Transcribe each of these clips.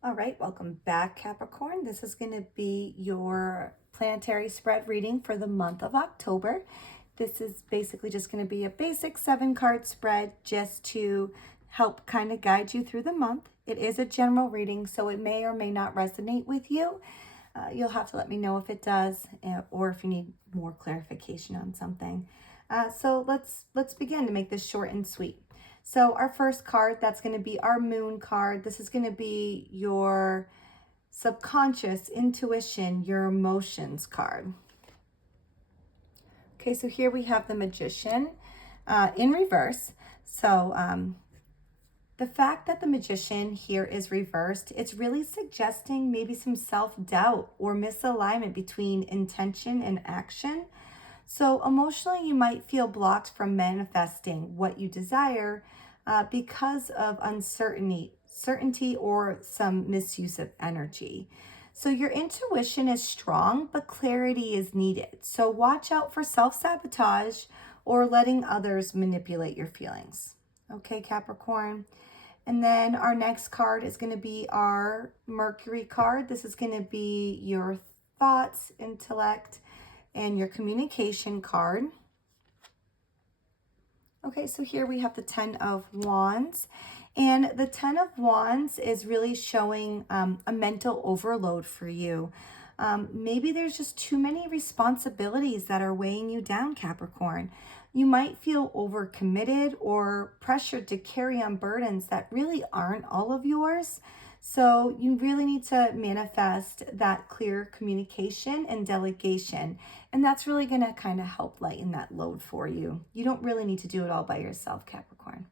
All right, welcome back, Capricorn. This is going to be your planetary spread reading for the month of October. This is basically just going to be a basic 7-card spread just to help kind of guide you through the month. It is a general reading, so it may or may not resonate with you. You'll have to let me know if it does or if you need more clarification on something. So let's begin to make this short and sweet. So our first card, that's going to be our moon card. This is going to be your subconscious, intuition, your emotions card. Okay, so here we have the magician in reverse. So the fact that the magician here is reversed, it's really suggesting maybe some self-doubt or misalignment between intention and action. So emotionally, you might feel blocked from manifesting what you desire because of certainty, or some misuse of energy. So your intuition is strong, but clarity is needed. So watch out for self-sabotage or letting others manipulate your feelings. Okay, Capricorn. And then our next card is going to be our Mercury card. This is going to be your thoughts, intellect, and your communication card. Okay, so here we have the 10 of Wands. And the 10 of Wands is really showing a mental overload for you. Maybe there's just too many responsibilities that are weighing you down, Capricorn. You might feel overcommitted or pressured to carry on burdens that really aren't all of yours. So you really need to manifest that clear communication and delegation. And that's really going to kind of help lighten that load for you. You don't really need to do it all by yourself, Capricorn.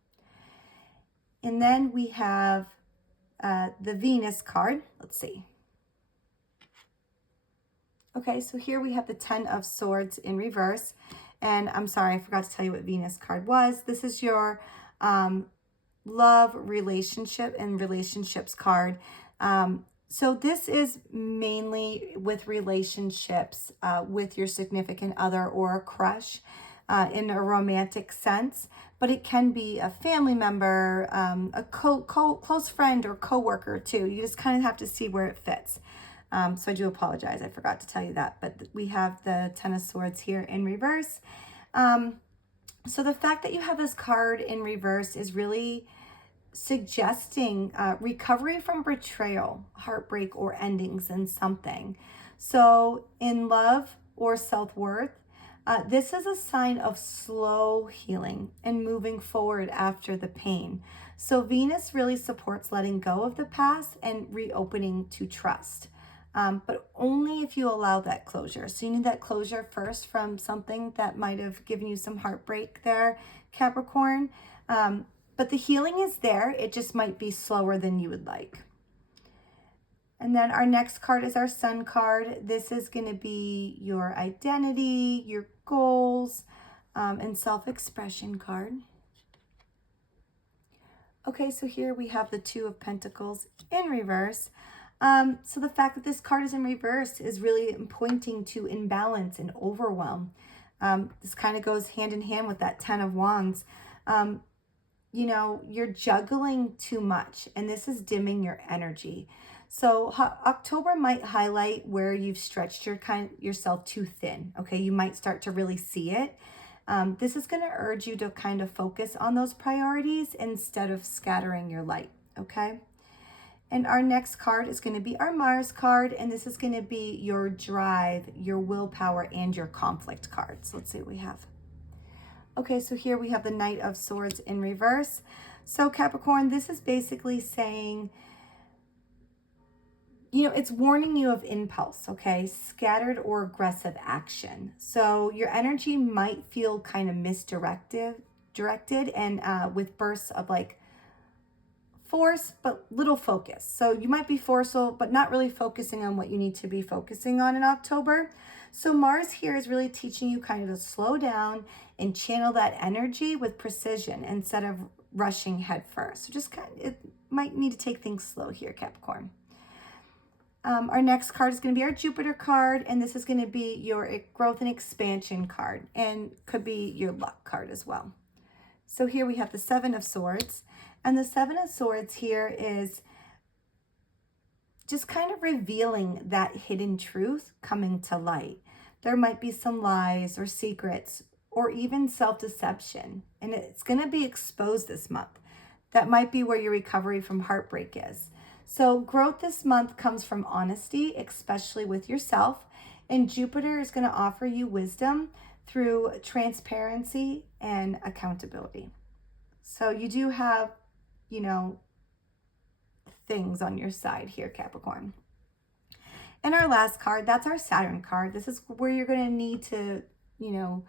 And then we have the Venus card. Let's see. Okay, so here we have the 10 of Swords in reverse. And I'm sorry, I forgot to tell you what Venus card was. This is your love, relationship, and relationships card. So this is mainly with relationships with your significant other or a crush in a romantic sense, but it can be a family member, a close friend or coworker too. You just kind of have to see where it fits. So I do apologize. I forgot to tell you that, but we have the 10 of Swords here in reverse. So the fact that you have this card in reverse is really suggesting recovery from betrayal, heartbreak, or endings in something. So in love or self-worth, this is a sign of slow healing and moving forward after the pain. So Venus really supports letting go of the past and reopening to trust. But only if you allow that closure. So you need that closure first from something that might have given you some heartbreak there, Capricorn. But the healing is there. It just might be slower than you would like. And then our next card is our Sun card. This is going to be your identity, your goals, and self-expression card. Okay, so here we have the 2 of Pentacles in reverse. So the fact that this card is in reverse is really pointing to imbalance and overwhelm. This kind of goes hand in hand with that 10 of Wands. You know, you're juggling too much and this is dimming your energy. So October might highlight where you've stretched yourself too thin. Okay, you might start to really see it. This is going to urge you to kind of focus on those priorities instead of scattering your light. Okay. And our next card is going to be our Mars card, and this is going to be your drive, your willpower, and your conflict cards. Let's see what we have. Okay, so here we have the Knight of Swords in reverse. So Capricorn, this is basically saying, you know, it's warning you of impulse, okay? Scattered or aggressive action. So your energy might feel kind of directed and with bursts of like force, but little focus. So you might be forceful, but not really focusing on what you need to be focusing on in October. So Mars here is really teaching you kind of to slow down and channel that energy with precision instead of rushing head first. So just kind of, it might need to take things slow here, Capricorn. Our next card is going to be our Jupiter card, and this is going to be your growth and expansion card, and could be your luck card as well. So here we have the 7 of Swords. And the 7 of Swords here is just kind of revealing that hidden truth coming to light. There might be some lies or secrets or even self-deception, and it's going to be exposed this month. That might be where your recovery from heartbreak is. So growth this month comes from honesty, especially with yourself, and Jupiter is going to offer you wisdom through transparency and accountability. So you do have, you know, things on your side here, Capricorn. And our last card, that's our Saturn card. This is where you're going to need to, you know,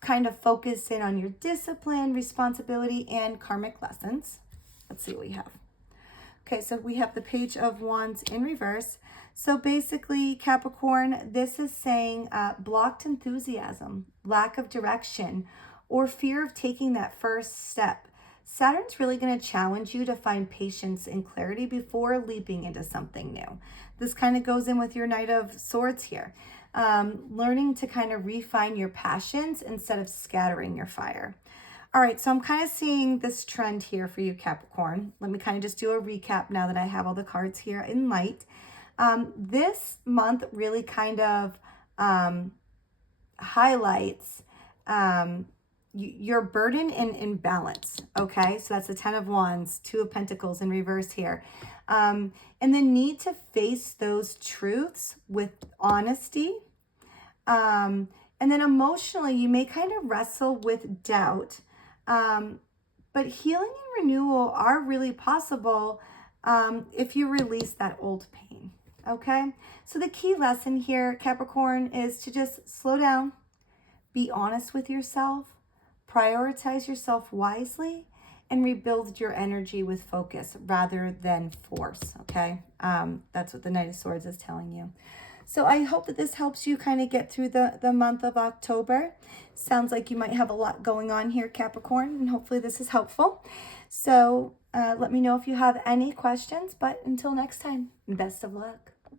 kind of focus in on your discipline, responsibility, and karmic lessons. Let's see what we have. Okay, so we have the Page of Wands in reverse. So basically, Capricorn, this is saying blocked enthusiasm, lack of direction, or fear of taking that first step. Saturn's really going to challenge you to find patience and clarity before leaping into something new. This kind of goes in with your Knight of Swords here. Learning to kind of refine your passions instead of scattering your fire. All right, so I'm kind of seeing this trend here for you, Capricorn. Let me kind of just do a recap now that I have all the cards here in light. This month really kind of highlights your burden and imbalance, okay? So that's the Ten of Wands, Two of Pentacles in reverse here. And the need to face those truths with honesty. And then emotionally, you may kind of wrestle with doubt. But healing and renewal are really possible if you release that old pain, okay? So the key lesson here, Capricorn, is to just slow down, be honest with yourself, prioritize yourself wisely, and rebuild your energy with focus rather than force, okay? That's what the Knight of Swords is telling you. So I hope that this helps you kind of get through the month of October. Sounds like you might have a lot going on here, Capricorn, and hopefully this is helpful. So let me know if you have any questions, but until next time, best of luck.